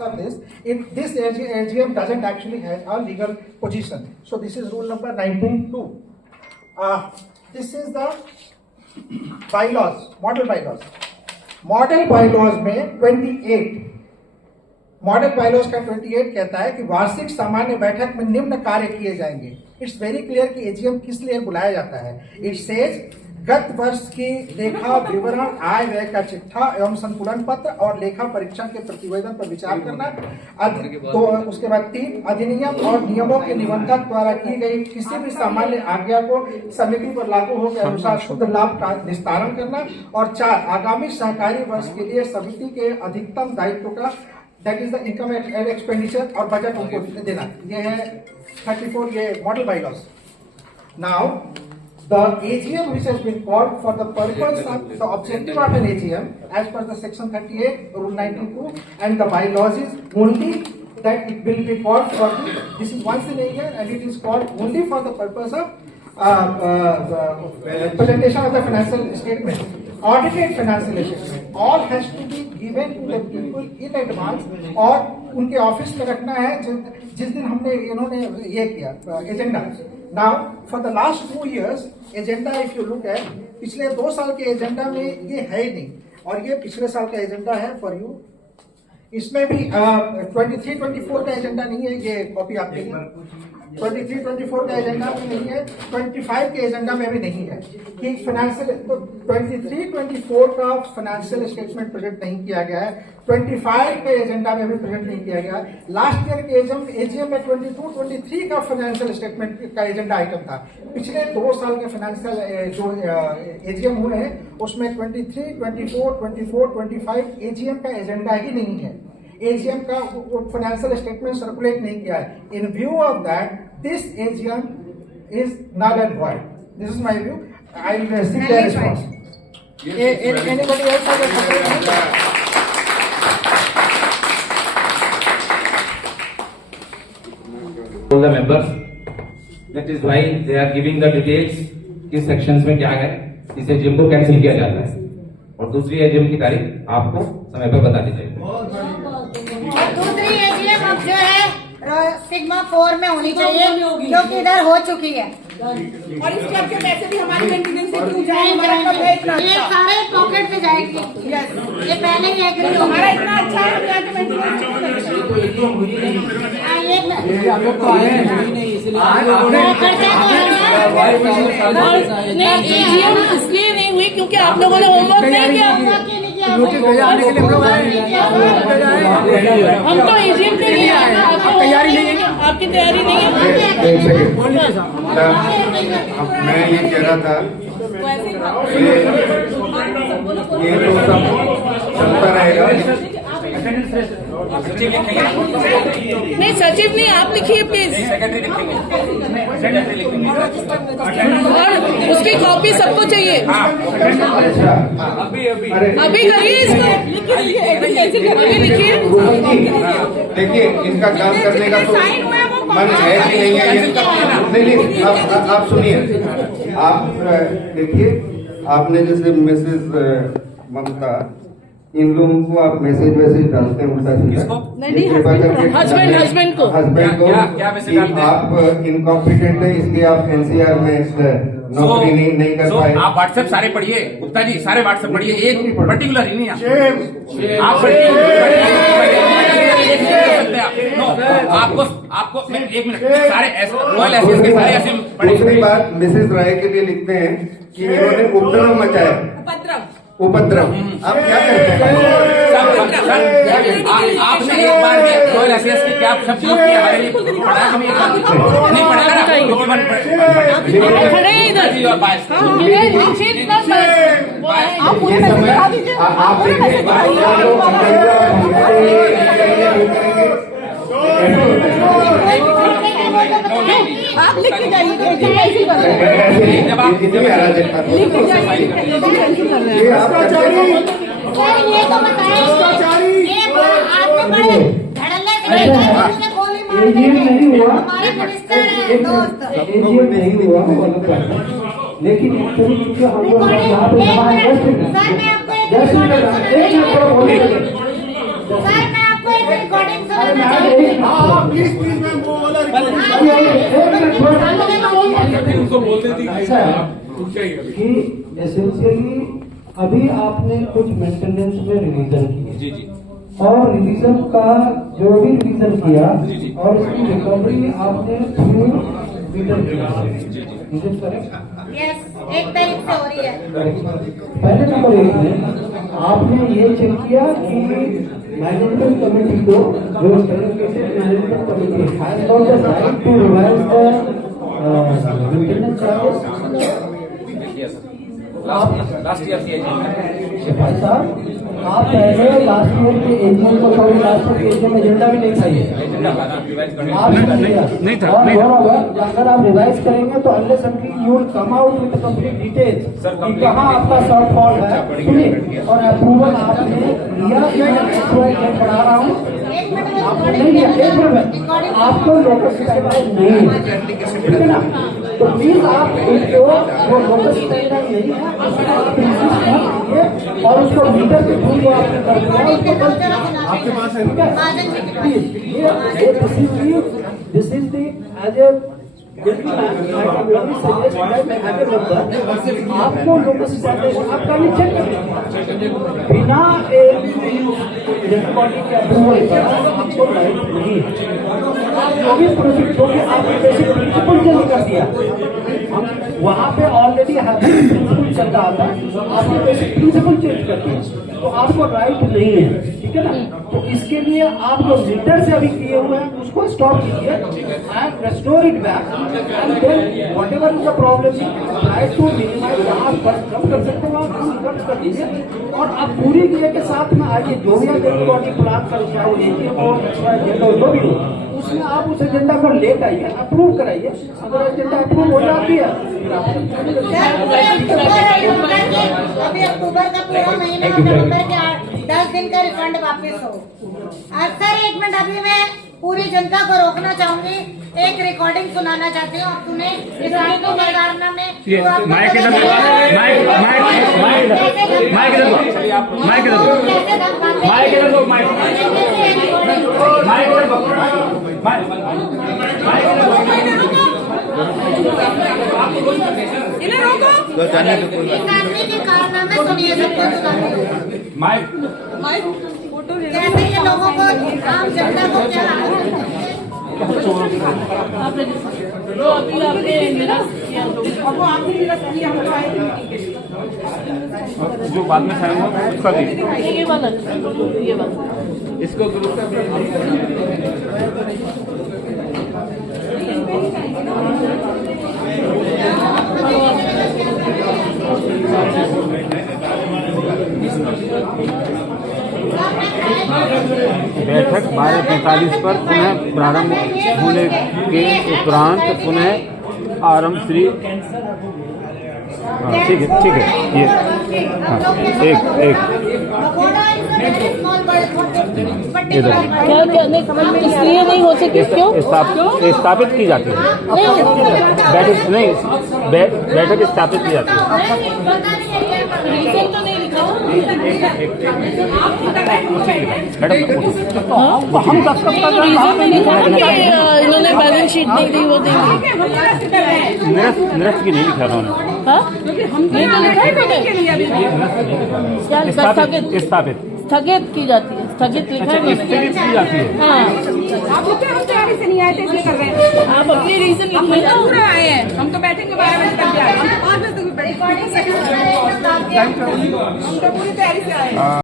of this, if this AGM doesn't actually have a legal position. So this is rule number 19.2. This is the bylaws, model bylaws. Model bylaws में 28 model bylaws का 28 कहता है कि वार्षिक सामान्य बैठक में निम्न कार्य किए जाएंगे. इट्स वेरी क्लियर कि एजीएम किस लिए बुलाया जाता है. इट सेज गत वर्ष की लेखा विवरण, आय व्यय का चिट्ठा एवं संतुलन पत्र और लेखा परीक्षण के प्रतिवेदन पर विचार करना. तो उसके बाद 3 अधिनियम और नियमों के निबंधक द्वारा की गई किसी भी सामान्य आज्ञा को समिति पर लागू हो के अनुसार शुद्ध लाभ का निस्तारण करना. और 4 आगामी सहकारी वर्ष के लिए समिति के अधिकतम दायित्व का that is the income and expenditure और बजट उनको देना. ये है 34 ये model bylaws. Now the AGM which has been called for the purpose of the objective of an AGM as per the section 38 rule 92 and the bylaws is only that it will be called for this is once in a year and it is called only for the purpose of presentation of the financial statement. Audited financial statement all has to be given to the people in advance और उनके office में रखना है जिस दिन हमने इन्होंने ये किया agenda. Now for the last 2 years agenda if you look at पिछले 2 साल के एजेंडा में ये है ही नहीं और ये पिछले साल का एजेंडा है फॉर यू. इसमें भी 23-24 का एजेंडा नहीं है. ये कॉपी आपके लिए 23-24 का एजेंडा में नहीं है. 25 के एजेंडा में भी नहीं है कि फाइनेंशियल. तो 23-24 का फाइनेंशियल स्टेटमेंट प्रेजेंट नहीं किया गया है. 25 के एजेंडा में भी प्रेजेंट नहीं किया गया. लास्ट ईयर के एजीएम में 22-23 का फाइनेंशियल स्टेटमेंट का एजेंडा आइटम था. पिछले 2 साल के फाइनेंशियल जो एजीएम हुए हैं उसमें 23, 24, 24, 25 एजीएम का एजेंडा ही नहीं है. एजीएम का फाइनेंशियल स्टेटमेंट सर्कुलेट नहीं किया है. In view of that this AGM is null and void. This is my view. I will seek their response. Anybody else have a support? All the members, that is why they are giving the details किस sections में क्या है. इसे AGM को cancel किया जाता है और दूसरी एजीएम की तारीख आपको समय पर बता दी जाएगी. और दूसरी एजीएम अब जो है सिग्मा 4 में होनी चाहिए जो कि इधर हो चुकी है. और इस क्लब के पैसे भी हमारे मेंटेनेंस से क्यों जाए? हमारा क्लब है इतना ये सारे पॉकेट में जाएगी. ये पहले ही एग्री हो. हमारा इतना अच्छा है हम यहाँ के मेंटेनेंस इसलिए नहीं हुई क्योंकि आप लोगों ने होमवर्क नहीं किया. हम तो एजीएम के लिए तैयारी नहीं है. आपकी तैयारी नहीं है. मैं ये कह रहा था ये तो सब चलता रहेगा. नहीं सचिव नहीं, आप लिखिए प्लीज. और उसकी कॉपी सबको चाहिए. अभी करिए इसको. लिखिए. देखिए इनका काम करने का तो मन है कि नहीं है. नहीं आप सुनिए. आप देखिए आपने जैसे मैसेज ममता इन लोगों को आप मैसेज डालते हैं उल्टा सीधा. हस्बैंड को आप इनकॉम्पिटेंट है इसलिए आप एनसीआर में नौकरी नहीं कर पाए. आप व्हाट्सएप सारे पढ़िए गुप्ता जी, सारे व्हाट्सएप पढ़िए. एक पर्टिकुलर ही नहीं आप आपको एक मिनट सारे रॉयल एसएस के सारे ऐसे. दूसरी बात मिसेज राय के लिए लिखते हैं कि इन्होंने उपद्रव मचाया. उपद्रव आप क्या करते हैं? आपने एक बार रॉयल एसएस की क्या शब्द यूज किया हमारे लिए पढ़ा कभी नहीं आप लिख के जाइए. जब आप ये तो बताया आपने बड़े धड़ल्ले से गोली मार दी. हमारे मिनिस्टर है दोस्त. नहीं हुआ लेकिन सर मैं आपको एक रिकॉर्डिंग अरे कराना मैम चाहते एक हाँ प्लीज प्लीज मैम वो वाला अरे एक मिनट थोड़ा उनको बोलने दी ऐसा है पूछा ही अभी कि एसेंशियली अभी आपने कुछ मेंटेनेंस में रिवीजन किए जी जी और रिवीजन का जो भी रिवीजन किया और उसकी रिकवरी आपने थ्रू मीटर किया मुझे करेक्ट यस 1 तारीख से हो रही है। पहले नंबर 1 में आपने ये चेक किया कि मैनेजमेंट कमेटी को जो dedicated management committee has not the right to revise the maintenance charges. Last year की भाई साहब आप पहले लास्ट ईयर के एजीएम को थोड़ी लास्ट ईयर के एजीएम एजेंडा भी नहीं खाइए आप नहीं था, और नहीं था। और अगर आप रिवाइज करेंगे तो unless until you will come out with complete details कि कहाँ आपका शॉर्ट फॉल है सुनिए और अप्रूवल आपने लिया मैं पढ़ा रहा हूँ आपने नहीं लिया एक मिनट आपको लोकस स्टैंडर्ड नहीं है ठीक है ना तो प्लीज आप जो वो लोकस स्टैंडर्ड नहीं है उसको आप इंसिस्ट मत कीजिए और उसको मीटर के थ्रू जो आपने कर दिया उसको आपके पास है प्लीज ये this is the age a आपको लोकस स्टैंडर्ड आपका भी चेक कर बिना बॉडी के अप्रूवल का आपको राइट नहीं है आप जो भी प्रोजेक्ट जो कि आपने बेसिक प्रिंसिपल चेंज कर दिया वहाँ पे ऑलरेडी प्रिंसिपल चल रहा था आपने बेसिक प्रिंसिपल चेंज कर दिया तो आपको राइट नहीं है ठीक है ना तो इसके लिए आप जो मीटर से अभी किए हुए हैं उसको स्टॉप कीजिए and restore it back and then whatever is the problem try to minimize जहाँ कम कर सकते हो आप कम कर दीजिए और आप पूरी क्रिया के साथ में आइए जो भी आप बॉडी प्लान कर चाहे एजीएम हो एजेंडा जो भी हो उसमें आप उस एजेंडा को लेकर आइए अप्रूव कराइए अगर एजेंडा अप्रूव हो जाती है फिर आप अभी अक्टूबर का पूरा महीना और नवंबर के 10 दिन का रिफंड वापस हो। सर 1 मिनट अभी मैं पूरी जनता को रोकना चाहूंगी एक रिकॉर्डिंग सुनाना चाहती हूँ आप सुने माइक इधर दो, माइक इधर दो, माइक इधर दो, माइक इधर दो, माइक इधर दो, इन्हें रोको। के कारनामे सुनिए सबको सुनाती हूँ माइक फोटो कैसे ये लोगों को आम जनता को क्या जो अपील आपने निरस्त किया वो आपने निरस्त किया हम तो आए थे मीटिंग के लिए। जो बाद में साइन हुआ उसका भी ये वाला ये वाला इसको बैठक 12:45 पर पुनः प्रारंभ होने के उपरांत पुनः आरंभ श्री ठीक है ये एक क्या क्या नहीं इसलिए नहीं हो सके क्यों स्थापित की जाती है बैठक स्थापित की जाती है रीजन तो नहीं लिखा हम तक रीजन में लिखा कि इन्होंने बैलेंस शीट नहीं दी वो देंगे निरस्त की नहीं लिखा उन्होंने हाँ ये तो लिखा है इन्होंने क्या स्थापित स्थगित की जाती है स्थगित लिखा है स्थगित की जाती है हाँ आप लोग हम तैयारी से नहीं आए थे इसलिए कर रहे हैं। आप अपनी रीजन हम लिखिए ना पूरा आए हैं हम तो बैठेंगे 12 बजे तक भी आए हम 5 बजे तक भी बैठेंगे। हम तो पूरी तैयारी से आए हैं।